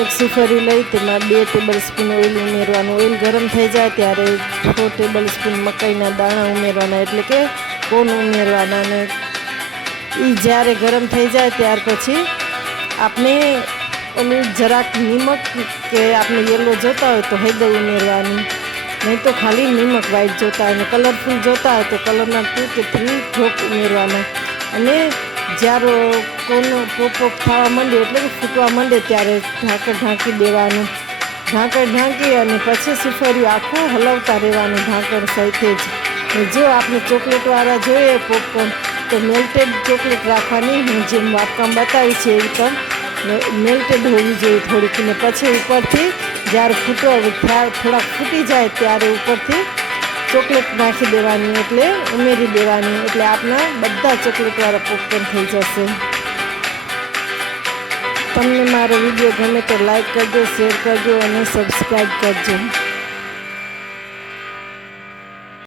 એક સુફરી લઈ તેમાં 2 ટેબલ સ્પૂન ઓઇલ ઉમેરવાનું। ઓઇલ ગરમ થઈ જાય ત્યારે 4 ટેબલ સ્પૂન મકાઈના દાણા ઉમેરવાના, એટલે કે કોન ઉમેરવાના। અને એ જ્યારે ગરમ થઈ જાય ત્યાર પછી આપણે ઓલું જરાક નિમક કે આપણે યલો જોતા હોય તો હળદર ઉમેરવાની, નહીં તો ખાલી નિમક વ્હાઈટ જોતા હોય, અને કલરફુલ જોતા હોય તો કલરના 2 કે 3 ડ્રોપ ઉમેરવાના। અને જ્યારે કોનો પોપ થવા માંડે એટલે કે ફૂટવા માંડે ત્યારે ઢાંકણ ઢાંકી દેવાનું। ઢાંકણ ઢાંકી અને પછી સુફરી આખું હલાવતા રહેવાનું ઢાંકણ સાથે જ। જો આપણે ચોકલેટવાળા જોઈએ પોપકોર્ન તો મેલ્ટેડ ચોકલેટ રાખવાની, હું જેમ વાપકામ બતાવી છે એવી તો મેલ્ટેડ હોવી જોઈએ થોડીક। ને પછી ઉપરથી જ્યારે થોડાક ફૂટી જાય ત્યારે ઉપરથી ચોકલેટ નાખી દેવાની, એટલે ઉમેરી દેવાની, એટલે આપણા બધા ચોકલેટવાળા પોપકોર્ન થઈ જશે। તમને મારો વિડીયો ગમે તો લાઈક કરજો, શેર કરજો અને સબસ્ક્રાઈબ કરજો।